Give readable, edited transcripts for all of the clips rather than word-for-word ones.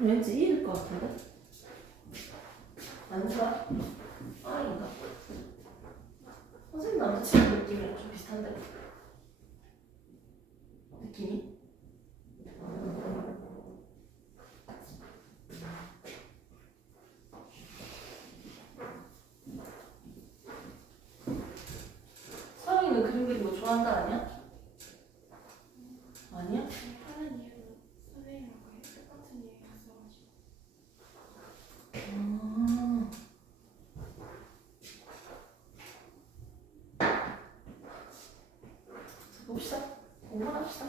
왠지 1일 것 같은데? 아닌가? 아닌가? 선생님 남자친구 느낌이랑 좀 비슷한데? 느낌이? 서영이는 그림 그리는 거 좋아한다 아니야? 아니야? 하는 이유는 선생님하고 똑같은 이유가 있어가지고. 봅시다. 공부합시다.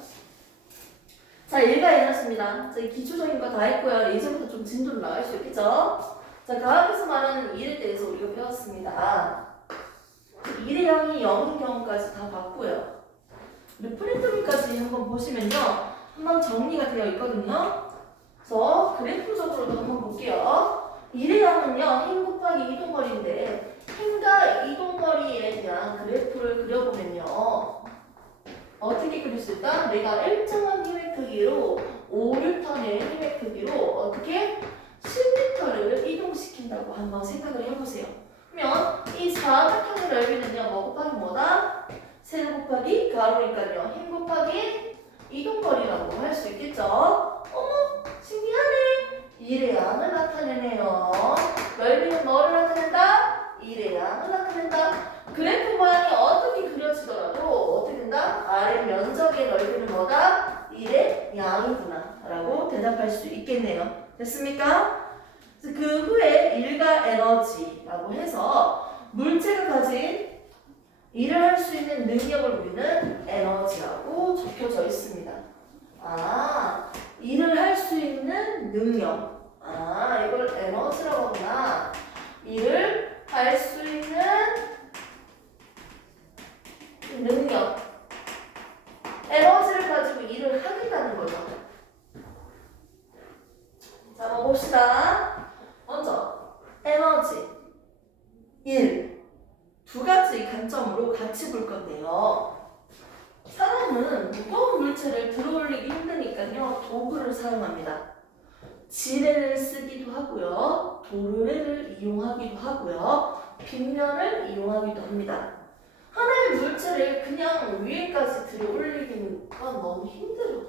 자, 1과 N이었습니다. 자, 기초적인 거 다 했고요. 이제부터 좀 진도로 나갈 수 있겠죠? 자, 과학에서 말하는 1에 대해서 우리가 배웠습니다. 1의 양이 0인 경우까지 다 봤고요. 우리 프린트물까지 한번 보시면요. 한번 정리가 되어 있거든요. 그래서 그래프적으로도 한번 볼게요. 1의 양은요. 힘 곱하기 이동거리인데 힘과 이동거리에 대한 그래프를 그려보면요. 어떻게 그릴 수 있다? 내가 일정한 힘의 크기로 5N의 힘의 크기로 어떻게 10m를 이동시킨다고 한번 생각을 해보세요. 그러면 이 사각형의 넓이는요. 뭐 곱하기 뭐다? 세로 곱하기 가로니까요. 힘 곱하기 이동거리라고 할 수 있겠죠? 어머 신기하네. 1의 양을 나타내네요. 넓이는 뭐를 나타낸다? 1의 양을 나타낸다. 그래프 모양이 어떻게 그려지더라도 어떻게 된다? 아래 면적의 넓이는 뭐다? 1의 양이구나 라고 대답할 수 있겠네요. 됐습니까? 그 후에 일가 에너지라고 해서 물체가 가진 일을 할 수 있는 능력을 우리는 에너지라고 적혀져 있습니다. 아, 일을 할 수 있는 능력. 아, 이걸 에너지라고 하구나. 일을 할 수 있는 능력. 에너지를 가지고 일을 하겠다는 거죠. 자, 한번 봅시다. 먼저 에너지, 일 두 가지 관점으로 같이 볼 건데요. 사람은 무거운 물체를 들어올리기 힘드니까요. 도구를 사용합니다. 지뢰를 쓰기도 하고요. 도르래를 이용하기도 하고요. 빗면을 이용하기도 합니다. 하나의 물체를 그냥 위에까지 들어올리는 건 너무 힘들어.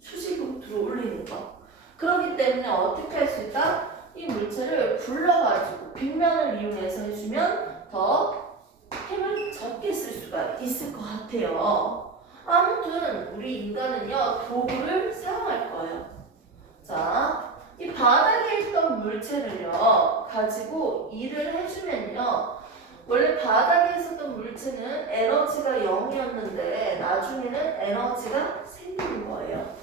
수직으로 들어올리는 거. 그렇기 때문에 어떻게 할 수 있다? 이 물체를 굴러가지고 빗면을 이용해서 해주면 더 힘을 적게 쓸 수가 있을 것 같아요. 아무튼 우리 인간은요 도구를 사용할 거예요. 자, 이 바닥에 있던 물체를요 가지고 일을 해주면요 원래 바닥에 있었던 물체는 에너지가 0이었는데 나중에는 에너지가 생기는 거예요.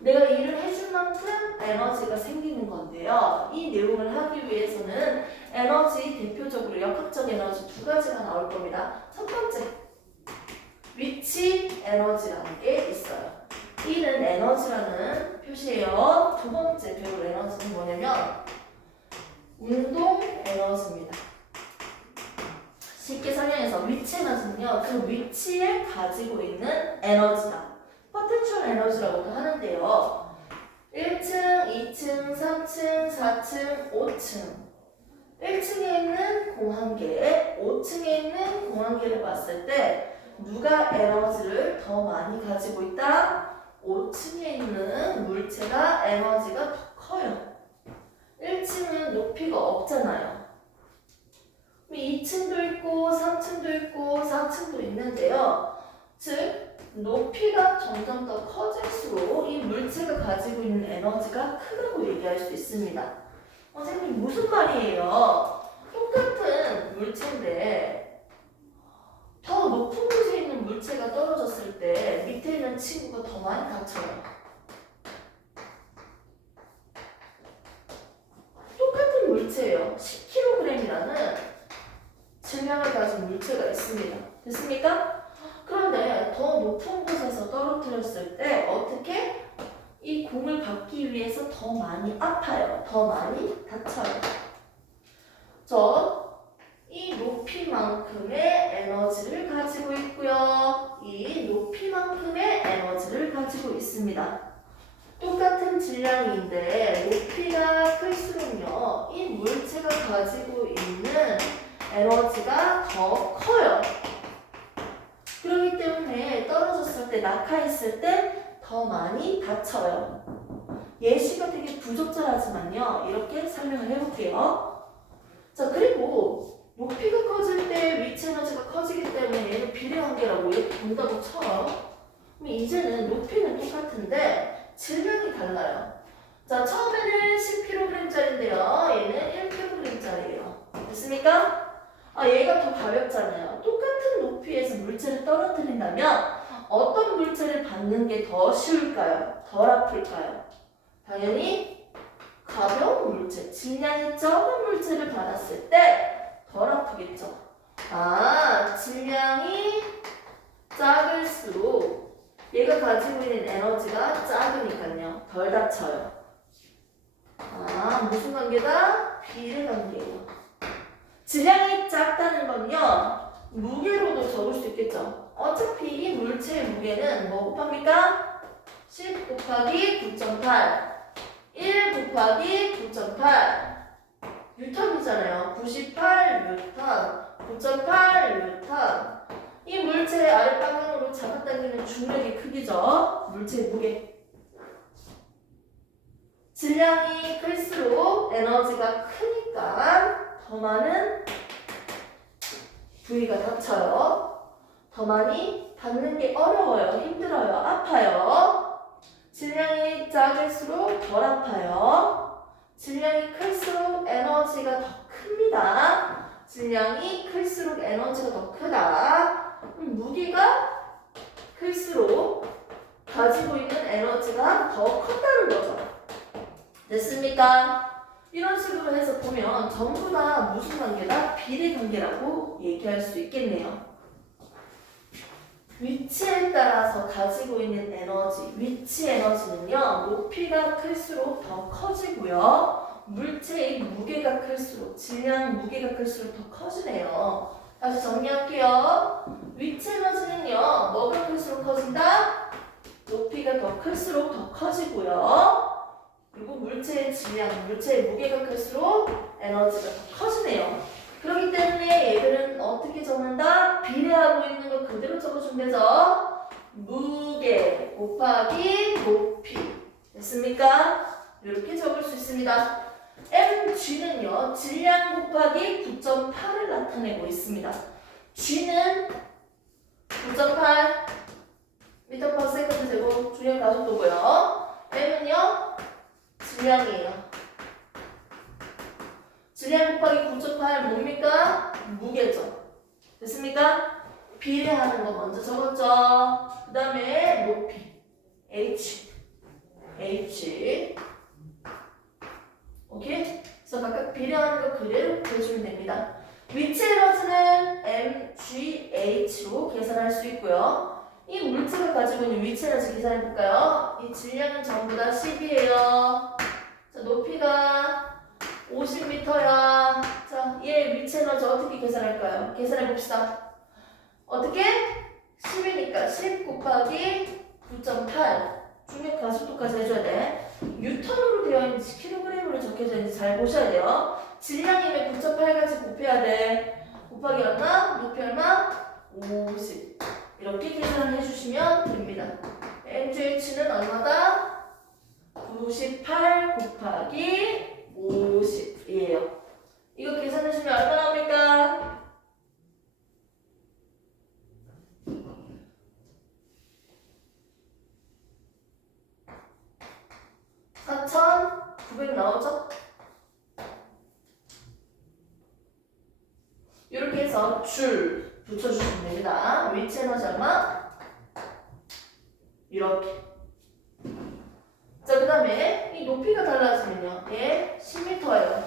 내가 일을 해줄 만큼 에너지가 생기는 건데요. 이 내용을 하기 위해서는 에너지 대표적으로 역학적 에너지 두 가지가 나올 겁니다. 첫 번째, 위치 에너지라는 게 있어요. E는 에너지라는 표시예요. 두 번째 배울 에너지는 뭐냐면 운동 에너지입니다. 쉽게 설명해서 위치 에너지는요. 그 위치에 가지고 있는 에너지다. 포텐셜 에너지라고도 하는데요. 1층, 2층, 3층, 4층, 5층 1층에 있는 공항계, 5층에 있는 공항계를 봤을 때 누가 에너지를 더 많이 가지고 있다? 5층에 있는 물체가 에너지가 더 커요. 1층은 높이가 없잖아요. 2층도 있고 3층도 있고 4층도 있는데요. 즉 높이가 점점 더 커질수록 이 물체가 가지고 있는 에너지가 크다고 얘기할 수 있습니다. 선생님 무슨 말이에요? 똑같은 물체인데 더 높은 곳에 있는 물체가 떨어졌을 때 밑에 있는 친구가 더 많이 다쳐요. 똑같은 물체예요. 10kg이라는 질량을 가진 물체가 있습니다. 됐습니까? 그런데 더 높은 곳에서 떨어뜨렸을 때 어떻게? 이 공을 받기 위해서 더 많이 아파요. 더 많이 다쳐요. 이 높이만큼의 에너지를 가지고 있고요. 이 높이만큼의 에너지를 가지고 있습니다. 똑같은 질량인데 높이가 클수록요 이 물체가 가지고 있는 에너지가 더 커요. 그렇기 때문에 떨어졌을 때 낙하했을 때 더 많이 다쳐요. 예시가 되게 부적절하지만요 이렇게 설명을 해볼게요. 자, 그리고 높이가 커질 때 위치 에너지가 커지기 때문에 얘는 비례관계라고 이렇게 본다고 쳐요. 그럼 이제는 높이는 똑같은데 질량이 달라요. 자, 처음에는 10kg짜리인데요. 얘는 1kg짜리예요. 됐습니까? 아, 얘가 더 가볍잖아요. 똑같은 높이에서 물체를 떨어뜨린다면 어떤 물체를 받는 게 더 쉬울까요? 덜 아플까요? 당연히 가벼운 물체, 질량이 적은 물체를 받았을 때 덜 아프겠죠. 아, 질량이 작을수록 얘가 가지고 있는 에너지가 작으니까요. 덜 다쳐요. 아, 무슨 관계다? 비례 관계예요. 질량이 작다는 건요. 무게로도 적을 수 있겠죠. 어차피 이 물체의 무게는 뭐 곱합니까? 10 곱하기 9.8 1 곱하기 9.8 뉴턴이잖아요. 98 뉴턴 9.8 뉴턴. 이 물체의 아랫방향으로 잡아당기는 중력의 크기죠. 물체의 무게. 질량이 클수록 에너지가 크니까 더 많은 부위가 다쳐요. 더 많이 받는 게 어려워요. 힘들어요. 아파요. 질량이 작을수록 덜 아파요. 질량이 클수록 에너지가 더 큽니다. 질량이 클수록 에너지가 더 크다. 무게가 클수록 가지고 있는 에너지가 더 컸다는 거죠. 됐습니까? 이런 식으로 해서 보면 전부 다 무슨 관계다? 비례 관계라고 얘기할 수 있겠네요. 위치에 따라서 가지고 있는 에너지, 위치 에너지는요, 높이가 클수록 더 커지고요. 물체의 무게가 클수록, 질량 무게가 클수록 더 커지네요. 다시 정리할게요. 위치 에너지는요, 뭐가 클수록 커진다? 높이가 더 클수록 더 커지고요. 그리고 물체의 질량, 물체의 무게가 클수록 에너지가 더 커지네요. 그렇기 때문에 얘들은 어떻게 적는다? 비례하고 있는 거 그대로 적어주면 되죠? 무게 곱하기 높이. 됐습니까? 이렇게 적을 수 있습니다. mg는요, 질량 곱하기 9.8을 나타내고 있습니다. g는 9.8 m/s 제곱 중력 가속도고요. m은요, 질량이에요. 질량 곱하기 9.8 뭡니까? 무게죠. 됐습니까? 비례하는 거 먼저 적었죠. 그 다음에 높이 h 오케이? 그래서 각각 비례하는 거 그대로 그려주면 됩니다. 위치 에너지는 mgh로 계산할 수 있고요. 이 물체가 가지고 있는 위치 에너지 계산해 볼까요? 이 질량은 전부 다 10이에요. 자, 높이가 50m야. 자, 얘 위치 에너지 어떻게 계산할까요? 계산해 봅시다. 어떻게? 10이니까 10 곱하기 9.8 중력 가속도까지 해줘야 돼. 뉴턴으로 되어 있는지 킬로그램으로 적혀져 있는지 잘 보셔야 돼요. 질량이면 9.8까지 곱해야 돼. 곱하기 얼마? 높이 얼마? 50. 이렇게 계산을 해주시면 됩니다. mgh는 얼마다? 98 곱하기 50이에요. 이거 계산해주면 얼마 나옵니까? 4,900 나오죠? 이렇게 해서 줄 붙여주시면 됩니다. 위치 에너지 얼마? 이렇게. 자, 그 다음에 이 높이가 달라지면요. 얘 10m예요.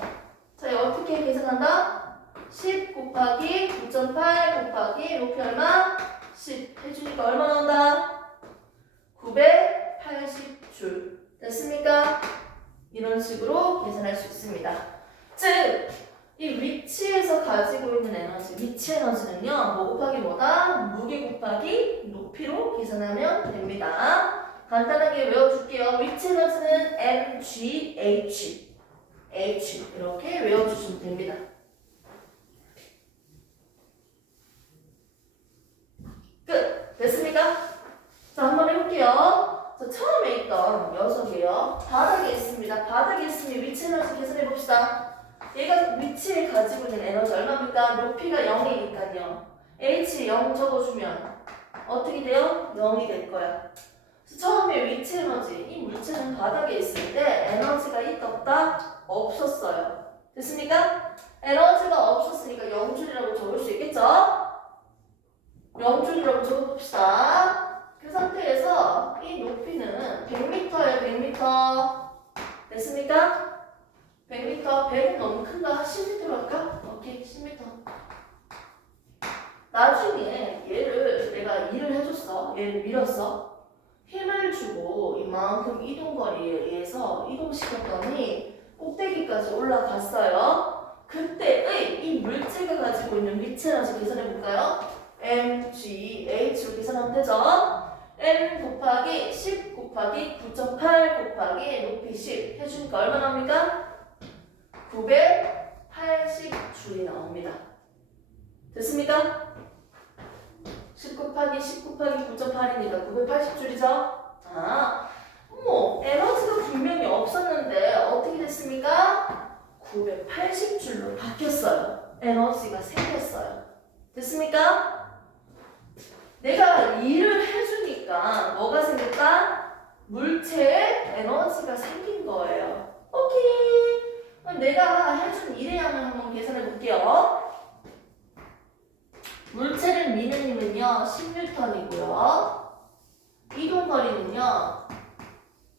자, 얘 어떻게 계산한다? 10 곱하기 9.8 곱하기 높이 얼마? 10 해주니까 얼마 나온다? 980줄. 됐습니까? 이런 식으로 계산할 수 있습니다. 즉, 이 위치에서 가지고 있는 에너지, 위치 에너지는요, 뭐 곱하기 뭐다? 무게 곱하기 높이로 계산하면 됩니다. 간단하게 외워줄게요. 위치 에너지 H 이렇게 외워주시면 됩니다. 끝! 됐습니까? 자, 한번 해볼게요. 자, 처음에 있던 녀석이에요. 바닥에 있습니다. 바닥에 있으면 위치 에너지 계산해 봅시다. 얘가 위치에 가지고 있는 에너지 얼마입니까? 높이가 0이니까요. H 0 적어주면 어떻게 돼요? 0이 될 거야. 처음에 위치 에너지, 이 물체는 바닥에 있을 때 에너지가 있다 없다? 없었어요. 됐습니까? 에너지가 없었으니까 0줄이라고 적을 수 있겠죠? 0줄이라고 적어봅시다. 그 상태에서 이 높이는 100m예요, 100m. 됐습니까? 100m, 100은 너무 큰가? 10m로 할까? 오케이, 10m. 나중에 얘를 내가 일을 해줬어. 얘를 밀었어. 힘을 주고 이만큼 이동거리에 의해서 이동시켰더니 꼭대기까지 올라갔어요. 그때의 이 물체가 가지고 있는 위치 에너지 계산해 볼까요? mgh로 계산하면 되죠. m 곱하기 10 곱하기 9.8 곱하기 높이 10 해주니까 얼마 나옵니까? 980줄이 나옵니다. 됐습니까? 10 곱하기 10 곱하기 9.8이니까 980줄이죠? 아, 에너지가 분명히 없었는데 어떻게 됐습니까? 980줄로 바뀌었어요. 에너지가 생겼어요. 됐습니까? 내가 일을 해주니까 뭐가 생겼다? 물체에 에너지가 생긴 거예요. 오케이. 그럼 내가 해준 일의 양을 한번 계산해 볼게요. 물체를 미는 힘은요 10N이고요. 이동거리는요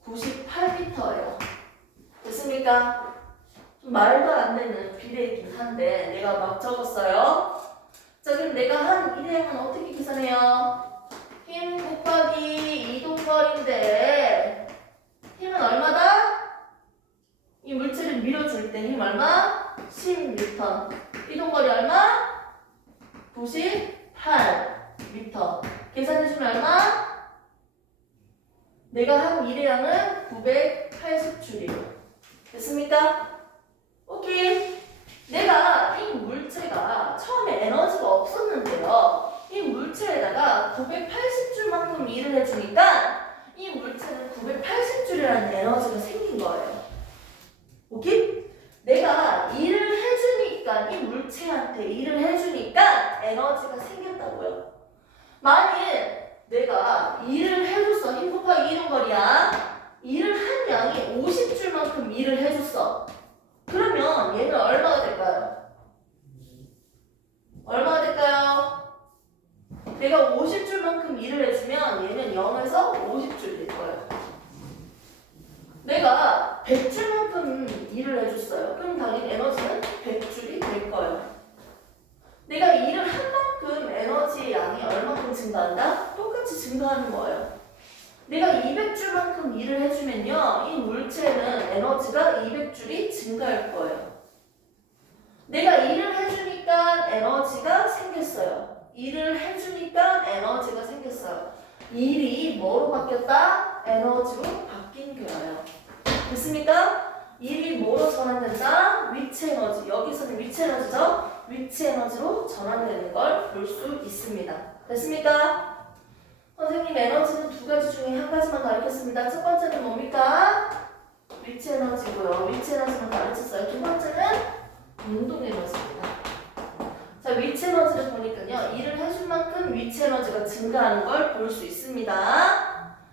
98m예요. 됐습니까? 좀 말도 안 되는 비례이긴 한데 내가 막 적었어요. 자, 그럼 내가 한 일행은 어떻게 계산해요? 힘 곱하기 이동거리인데 힘은 얼마다? 이 물체를 밀어줄 때 힘 얼마? 10N. 이동거리 얼마? 98m. 계산해주면 얼마? 내가 한 일회량은 980줄이에요. 됐습니까? 오케이. 내가 이 물체가 처음에 에너지가 없었는데요. 이 물체에다가 980줄만큼 일을 해주니까 이 물체는 980줄이라는 에너지가 생긴 거예요. 오케이? 내가 일을 해주니까 이 물체한테 일을 해주니까 에너지가 생겼다고요. 만일 내가 일을 해줬어. 힘 곱하기 이동거리야. 일을 한 양이 50줄만큼 일을 해줬어. 그러면 얘는 얼마가 될까요? 얼마가 될까요? 내가 50줄만큼 일을 해주면 얘는 0에서 50줄 될 거예요. 내가 100줄만큼 일을 해줬어요. 그럼 당연히 에너지는 100줄이 될 거예요. 내가 일을 한 만큼 에너지의 양이 얼마큼 증가한다? 똑같이 증가하는 거예요. 내가 200줄만큼 일을 해주면요. 이 물체는 에너지가 200줄이 증가할 거예요. 내가 일을 해주니까 에너지가 생겼어요. 일을 해주니까 에너지가 생겼어요. 일이 뭐로 바뀌었다? 에너지로 바뀐 거예요. 됐습니까? 일이 뭐로 전환된다? 위치 에너지. 여기서는 위치 에너지죠? 위치 에너지로 전환되는 걸 볼 수 있습니다. 됐습니까? 선생님 에너지는 두 가지 중에 한 가지만 가르쳤습니다. 첫 번째는 뭡니까? 위치 에너지고요. 위치 에너지만 가르쳤어요. 두 번째는 운동 에너지입니다. 자, 위치 에너지를 보니까요. 일을 해준 만큼 위치 에너지가 증가하는 걸 볼 수 있습니다.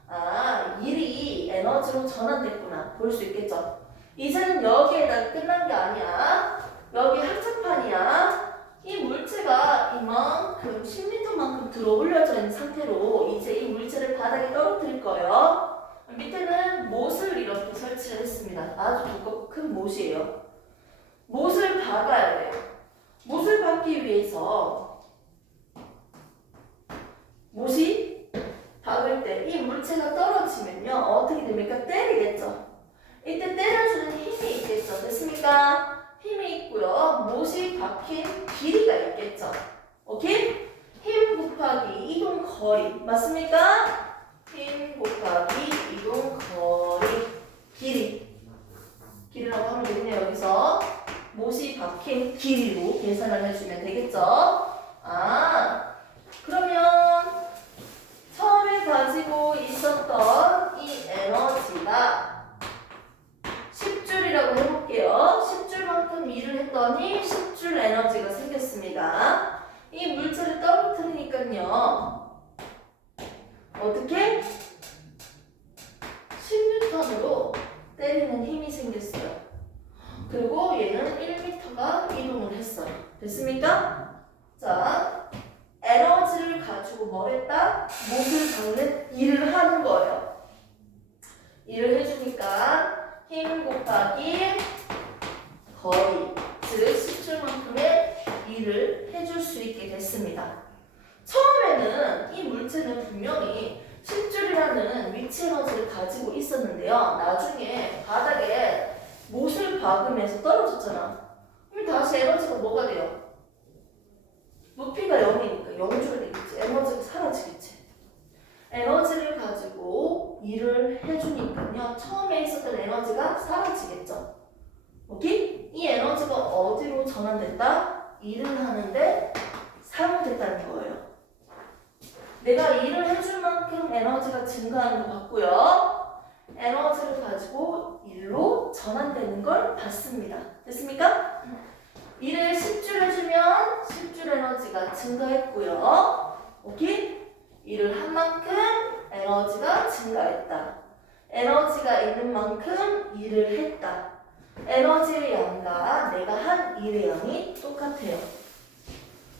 아, 일이 에너지로 전환됐구나. 볼 수 있겠죠. 이제는 여기에다 끝난 게 아니야. 여기 한창판이야. 이 물체가 이만큼 10m만큼 들어 올려져 있는 상태로 이제 이 물체를 바닥에 떨어뜨릴 거예요. 밑에는 못을 이렇게 설치를 했습니다. 아주 두껍고 큰 못이에요. 못을 박아야 돼요. 못을 박기 위해서 못이 박을 때 이 물체가 떨어지면요. 어떻게 됩니까? 때리겠죠. 이때 때려주는 힘이 있겠죠. 됐습니까? 힘이 있고요. 못이 박힌 길이가 있겠죠. 오케이? 힘 곱하기 이동 거리. 맞습니까? 힘 곱하기 이동 거리. 길이. 길이라고 하면 되겠네요. 여기서. 계산을 해주면 되겠죠? 그러면 처음에 가지고 있었던 이 에너지가 10줄이라고 해볼게요. 10줄만큼 일을 했더니 10줄 에너지가 생겼습니다. 이 물체를 떨어뜨리니까요. 어떻게? 10N으로 때리는 힘이 생겼어요. 그리고 얘는 1m가 이동을 했어요. 됐습니까? 자, 에너지를 가지고 뭐 했다? 몫을 받는 일을 하는 거예요. 일을 해주니까 힘 곱하기 거리, 즉 10줄만큼의 일을 해줄 수 있게 됐습니다. 처음에는 이 물체는 분명히 10줄이라는 위치 에너지를 가지고 있었는데요. 나중에 바닥에 못을 박으면서 떨어졌잖아. 그럼 다시 에너지가 뭐가 돼요? 높이가 0이니까 0주가 되겠지. 에너지가 사라지겠지. 에너지를 가지고 일을 해주니까요. 처음에 있었던 에너지가 사라지겠죠. 오케이? 이 에너지가 어디로 전환됐다? 일을 하는데 사용됐다는 거예요. 내가 일을 해줄 만큼 에너지가 증가하는 것 같고요. 에너지를 가지고 일로 전환되는 걸 봤습니다. 됐습니까? 일을 10줄 해주면 10줄 에너지가 증가했고요. 오케이? 일을 한 만큼 에너지가 증가했다. 에너지가 있는 만큼 일을 했다. 에너지의 양과 내가 한 일의 양이 똑같아요.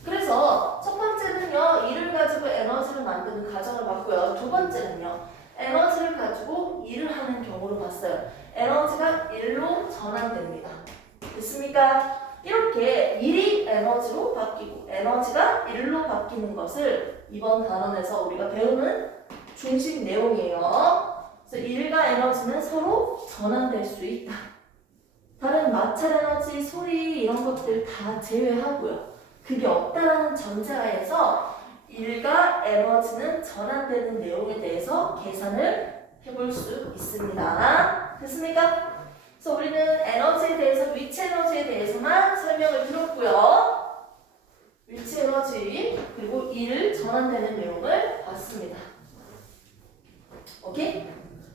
그래서 첫 번째는요, 일을 가지고 에너지를 만드는 과정을 봤고요. 두 번째는요, 에너지를 가지고 일을 하는 경우를 봤어요. 에너지가 일로 전환됩니다. 됐습니까? 이렇게 일이 에너지로 바뀌고 에너지가 일로 바뀌는 것을 이번 단원에서 우리가 배우는 중심 내용이에요. 그래서 일과 에너지는 서로 전환될 수 있다. 다른 마찰 에너지, 소리 이런 것들 다 제외하고요. 그게 없다라는 전제하에서 일과 에너지는 전환되는 내용에 대해서 계산을 해볼 수 있습니다. 됐습니까? 그래서 우리는 에너지에 대해서, 위치 에너지에 대해서만 설명을 들었고요. 위치 에너지, 그리고 일 전환되는 내용을 봤습니다. 오케이?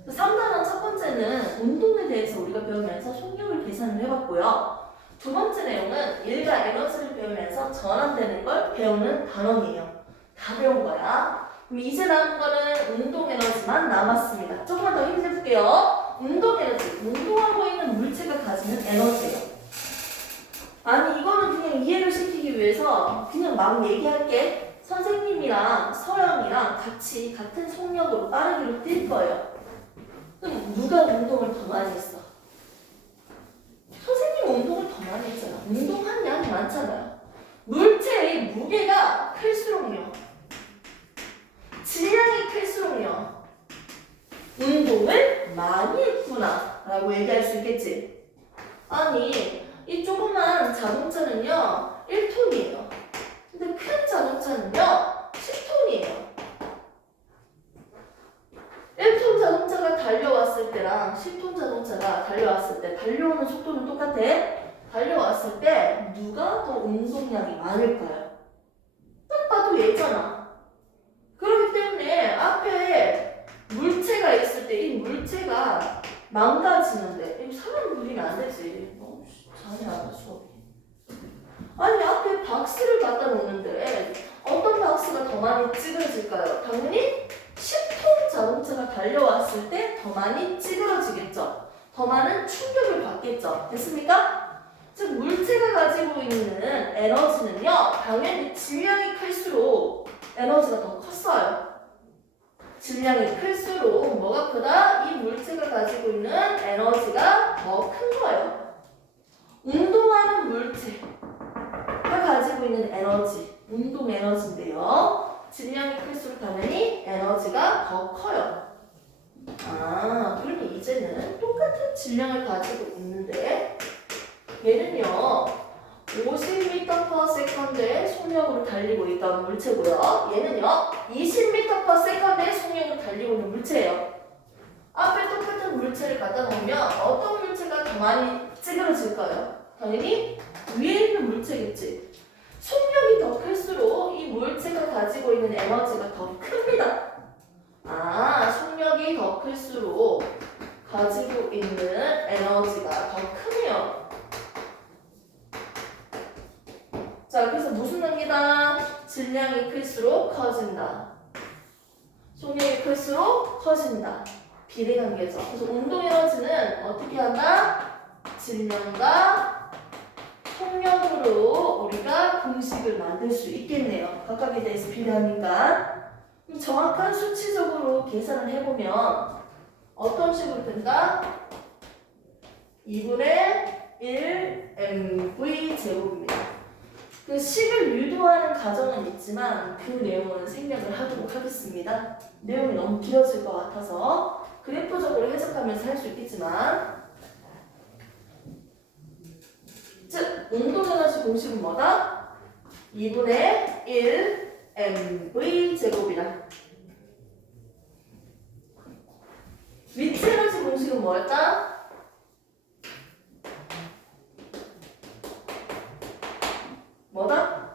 3단원 첫 번째는 운동에 대해서 우리가 배우면서 속력을 계산을 해봤고요. 두 번째 내용은 일과 에너지를 배우면서 전환되는 걸 배우는 단원이에요. 다 배운 거야. 그럼 이제 남은 거는 운동 에너지만 남았습니다. 조금만 더 힘내볼게요. 운동 에너지, 운동하고 있는 물체가 가지는 에너지예요. 아니 이거는 그냥 이해를 시키기 위해서 그냥 막 얘기할게. 선생님이랑 서영이랑 같이 같은 속력으로 빠르기로 뛸 거예요. 그럼 누가 운동을 더 많이 했어? 선생님 운동을 더 많이 했잖아. 운동한 양이 많잖아요. 물체의 무게가 클수록요, 질량이 클수록요, 운동을 많이 했구나 라고 얘기할 수 있겠지. 아니 이 조그만 자동차는요 1톤이에요. 근데 큰 자동차는요 10톤이에요. 1톤 자동차가 달려왔을 때랑 10톤 자동차가 달려왔을 때 달려오는 속도는 똑같아. 달려왔을 때 누가 더 운동량이 많을까요? 딱 봐도 얘잖아. 그렇기 때문에 앞에 물체가 있을 때 이 물체가 망가지는데 사람 그리면 안 되지. 장애하다 수업이. 아니 앞에 박스를 갖다 놓는데 어떤 박스가 더 많이 찌그러질까요? 당연히 10톤 자동차가 달려왔을 때 더 많이 찌그러지겠죠. 더 많은 충격을 받겠죠. 됐습니까? 즉 물체가 가지고 있는 에너지는요 당연히 질량이 클수록 에너지가 더 컸어요. 질량이 클수록 뭐가 크다? 이 물체가 가지고 있는 에너지가 더 큰 거예요. 운동하는 물체가 가지고 있는 에너지, 운동 에너지인데요. 질량이 클수록 당연히 에너지가 더 커요. 그러면 이제는 똑같은 질량을 가지고 있는데 얘는요 50m/s의 속력으로 달리고 있던 물체고요. 얘는요 20m/s의 속력으로 달리고 있는 물체예요. 앞에 똑같은 물체를 갖다 놓으면 어떤 물체가 더 많이 찌그러질까요? 당연히 위에 있는 물체겠지. 클수록 이 물체가 가지고 있는 에너지가 더 큽니다. 아, 속력이 더 클수록 가지고 있는 에너지가 더 크네요. 자, 그래서 무슨 관계다? 질량이 클수록 커진다. 속력이 클수록 커진다. 비례관계죠. 그래서 운동 에너지는 어떻게 한다? 질량과 속력으로 우리가 공식을 만들 수 있겠네요. 각각에 대해서 비례하니까. 그럼 정확한 수치적으로 계산을 해보면 어떤 식으로 된다? 2분의 1 mv 제곱입니다. 그 식을 유도하는 과정은 있지만 그 내용은 생략을 하도록 하겠습니다. 내용이 너무 길어질 것 같아서 그래프적으로 해석하면서 할 수 있겠지만, 즉 운동에너지 공식은 뭐다? 2분의 1 mv 제곱이다. 위치에너지 공식은 뭐였다? 뭐다?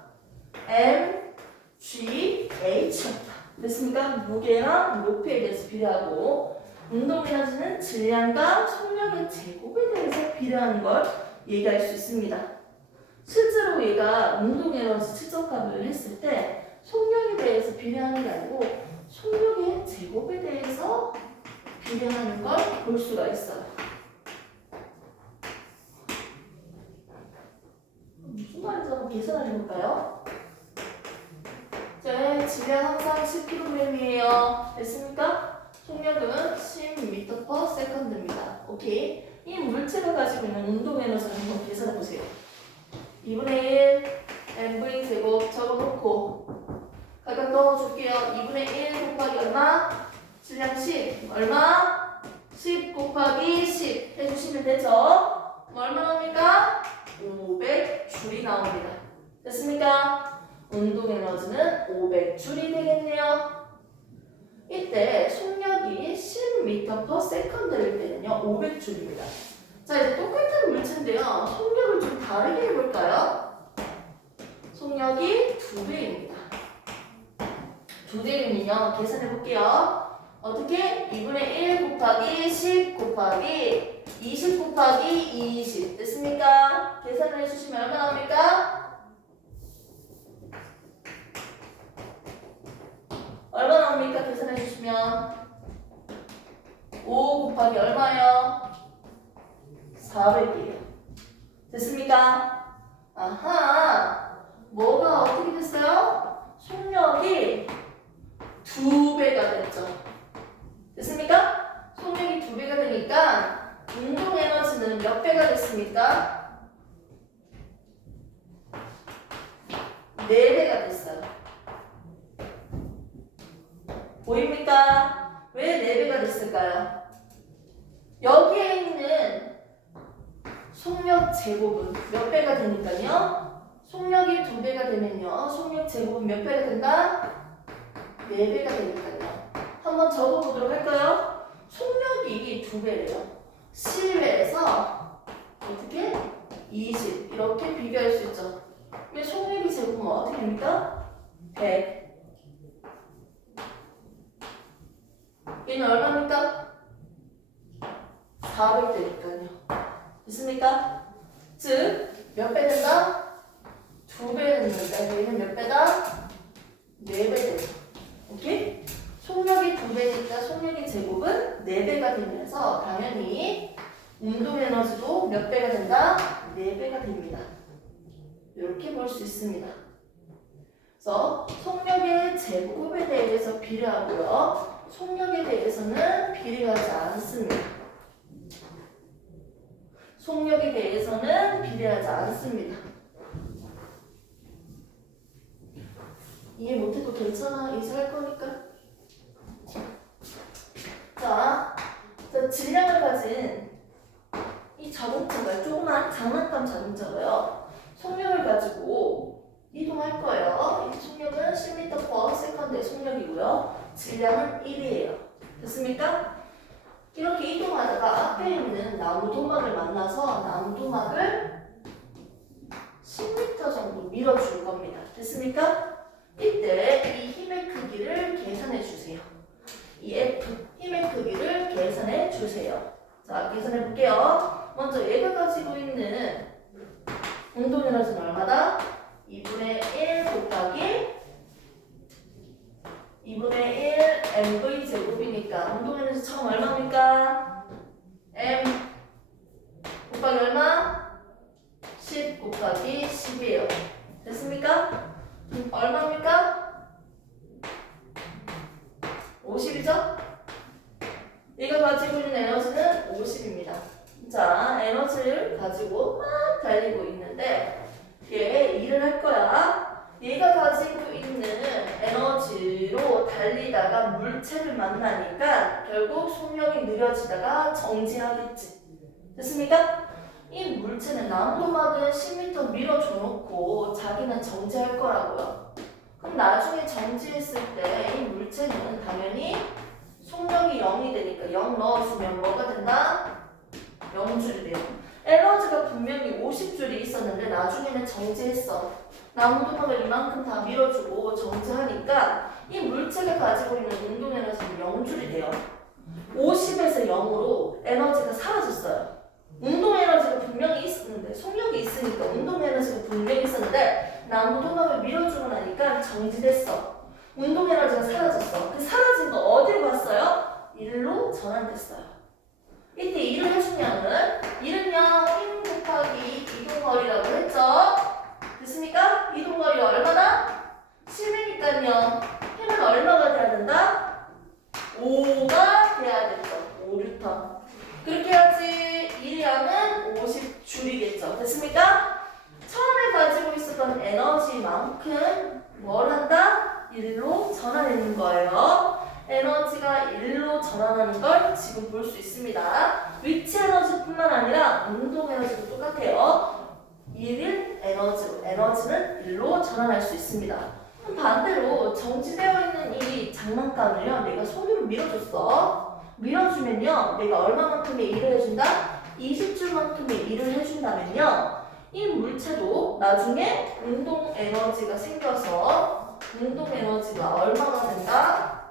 mgh였다. 됐습니까? 무게랑 높이에 대해서 비례하고, 운동 에너지는 질량과 속력의 제곱에 대해서 비례하는 걸 얘기할 수 있습니다. 실제로 얘가 운동 에너지 측정값을 했을 때 속력에 대해서 비례하는 게 아니고 속력의 제곱에 대해서 비례하는 걸 볼 수가 있어요. 무슨 말인지 한번 계산을 해볼까요? 자, 질량 항상 10kg이에요. 됐습니까? 속력은 10m/s입니다. 오케이. 이 물체가 가지고 있는 운동 에너지를 한번 계산해 보세요. 2분의 1 mv 제곱 적어놓고 각각 넣어줄게요. 2분의 1 곱하기 얼마? 질량 10 얼마? 10 곱하기 10 해주시면 되죠? 얼마 나옵니까? 500줄이 나옵니다. 됐습니까? 운동 에너지는 500줄이 되겠네요. 이때 속력이 10m/s일 때는요 500줄입니다. 자, 이제 똑같은 물체인데요 속력을 좀 다르게 해볼까요? 속력이 2배입니다. 2배면요 계산해볼게요. 어떻게? 2분의 1 곱하기 10 곱하기 20 곱하기 20 됐습니까? 계산을 해주시면 얼마 나옵니까? 얼마 나옵니까? 계산해 주시면 5 곱하기 얼마요? 400이에요. 됐습니까? 아하, 뭐가 어떻게 됐어요? 속력이 2배가 됐죠. 됐습니까? 속력이 2배가 되니까 운동 에너지는 몇 배가 됐습니까? 4배가 됐어요. 보입니까? 왜 4배가 됐을까요? 여기에 있는 속력 제곱은 몇 배가 되니까요? 속력이 2배가 되면요. 속력 제곱은 몇 배가 된다? 4배가 되니까요. 한번 적어보도록 할까요? 속력이 2배래요. 10에서 어떻게? 20 이렇게 비교할 수 있죠. 그럼 속력이 제곱은 어떻게 됩니까? 100 얘는 얼마입니까? 400대니까요. 됐습니까? 즉, 몇 배 된다? 2배 됐는데 얘는 몇 배다? 4배 된다. 오케이? 속력이 2배니까 속력의 제곱은 4배가 되면서 당연히 운동 에너지도 몇 배가 된다? 4배가 됩니다. 이렇게 볼 수 있습니다. 그래서 속력의 제곱에 대해서 비례하고요. 속력에 대해서는 비례하지 않습니다. 속력에 대해서는 비례하지 않습니다. 이해 못해도 괜찮아. 이제 할 거니까. 자, 질량을 가진 이 자동차가 조그만 장난감 자동차가요. 속력을 가지고 이동할 거예요. 이 속력은 10m/s의 속력이고요. 질량은 1이에요. 됐습니까? 이렇게 이동하다가 앞에 있는 나무 도막을 만나서 나무 도막을 10m 정도 밀어줄 겁니다. 됐습니까? 이때 이 힘의 크기를 계산해 주세요. 이 F, 힘의 크기를 계산해 주세요. 자, 계산해 볼게요. 먼저 얘가 가지고 있는 운동 에너지는 얼마다? 2분의 1 곱하기 2분의 1 mv 제곱이니까 운동 에너지 처음 얼마입니까? m 곱하기 얼마? 10 곱하기 10이에요. 됐습니까? 얼마입니까? 50이죠? 얘가 가지고 있는 에너지는 50입니다. 자, 에너지를 가지고 막 달리고 있는데 얘 일을 할 거야. 얘가 가지고 있는 에너지로 달리다가 물체를 만나니까 결국 속력이 느려지다가 정지하겠지. 됐습니까? 이 물체는 나무도막은 10m 밀어줘 놓고 자기는 정지할 거라고요. 그럼 나중에 정지했을 때 이 물체는 당연히 속력이 0이 되니까 0 넣었으면 뭐가 된다? 0줄이 돼요. 에너지가 분명히 50줄이 있었는데 나중에는 정지했어. 나무도막을 이만큼 다 밀어주고 정지하니까 이 물체가 가지고 있는 운동 에너지는 0줄이 돼요. 50에서 0으로 에너지가 사라졌어요. 운동 에너지가 분명히 있었는데 속력이 있으니까 운동 에너지가 분명히 있었는데 나무도막을 밀어주고 나니까 정지됐어. 운동 에너지가 사라졌어. 그 사라진 거 어디로 갔어요? 1로 전환됐어요. 이때 일을 해준 양은 일은요 힘 곱하기 이동거리라고 했죠. 됐습니까? 이동거리가 얼마나? 10이니까요 힘은 얼마가 돼야 된다? 5가 돼야겠죠. 5N. 그렇게 해야지 일 양은 50줄이겠죠. 됐습니까? 처음에 가지고 있었던 에너지만큼 뭘 한다? 1로 전환하는 거예요. 에너지가 1로 전환하는 걸 지금 볼 수 있습니다. 위치 에너지뿐만 아니라 운동 에너지도 똑같아요. 1일 에너지로, 에너지는 1로 전환할 수 있습니다. 반대로 정지되어 있는 이 장난감을요, 내가 손으로 밀어줬어. 밀어주면요, 내가 얼마만큼의 일을 해준다? 20줄만큼의 일을 해준다면요, 이 물체도 나중에 운동 에너지가 생겨서 운동 에너지가 얼마가 된다?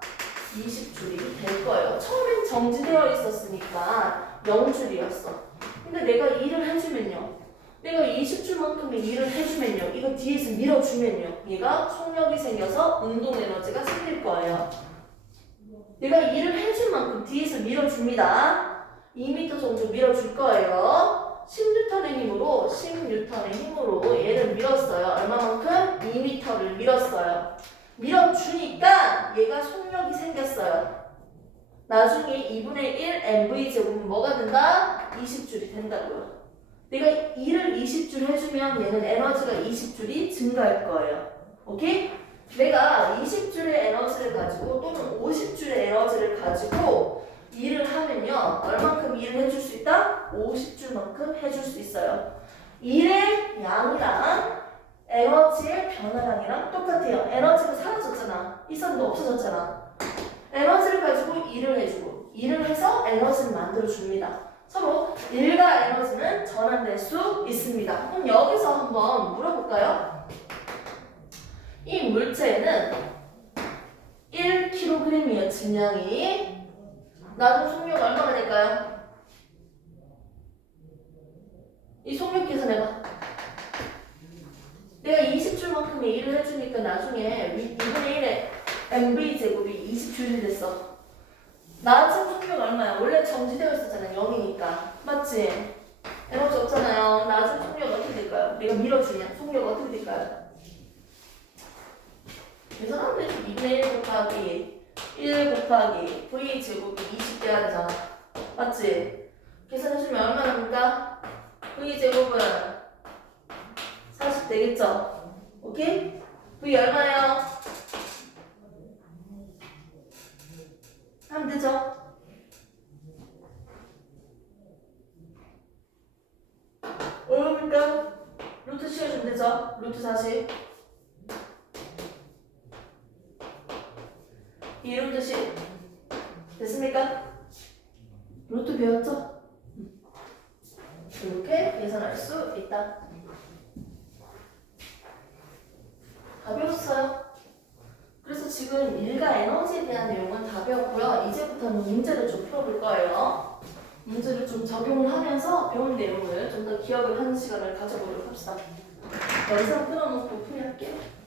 20줄이 될 거예요. 처음엔 정지되어 있었으니까 0줄이었어. 근데 내가 일을 해주면요. 내가 20줄만큼의 일을 해주면요. 이거 뒤에서 밀어주면요. 얘가 속력이 생겨서 운동 에너지가 생길 거예요. 내가 일을 해줄 만큼 뒤에서 밀어줍니다. 2m 정도 밀어줄 거예요. 10N의 힘으로 10N의 힘으로 얘를 밀었어요. 얼마만큼? 2m를 밀었어요. 밀어주니까 얘가 속력이 생겼어요. 나중에 2분의 1 mv제곱은 뭐가 된다? 20줄이 된다고요. 내가 1을 20줄 해주면 얘는 에너지가 20줄이 증가할 거예요. 오케이? 내가 20줄의 에너지를 가지고 또는 50줄의 에너지를 가지고 일을 하면요. 얼만큼 일을 해줄 수 있다? 50줄만큼 해줄 수 있어요. 일의 양이랑 에너지의 변화량이랑 똑같아요. 에너지가 사라졌잖아. 있었는데 없어졌잖아. 에너지를 가지고 일을 해주고 일을 해서 에너지를 만들어줍니다. 서로 일과 에너지는 전환될 수 있습니다. 그럼 여기서 한번 물어볼까요? 이 물체는 1kg이에요. 질량이. 나중 속력 얼마나 될까요? 이 속력 계산해봐. 내가 20줄만큼의 일을 해주니까 나중에 2분의 1의 mv제곱이 20줄이 됐어. 나중 속력 얼마야? 원래 정지되어 있었잖아. 0이니까. 맞지? 에너지 없잖아요. 나중 속력 어떻게 될까요? 내가 밀어주면 속력 어떻게 될까요? 계산하면 되죠. 2분의 1 곱하기 1 곱하기 v제곱이 20 돼야 되잖아. 맞지? 계산해주면 얼마납니까? v제곱은 40 되겠죠? 오케이? v 얼마예요? 하면 되죠? 얼마입니까? 루트 씌워주면 되죠? 루트 40 2루트 10 됐습니까? 루트 배웠죠? 이렇게 계산할 수 있다. 다 배웠어요? 그래서 지금 일과 에너지에 대한 내용은 다 배웠고요. 이제부터는 문제를 좀 풀어볼 거예요. 문제를 좀 적용을 하면서 배운 내용을 좀 더 기억을 하는 시간을 가져보도록 합시다. 영상 끊어놓고 풀이할게요.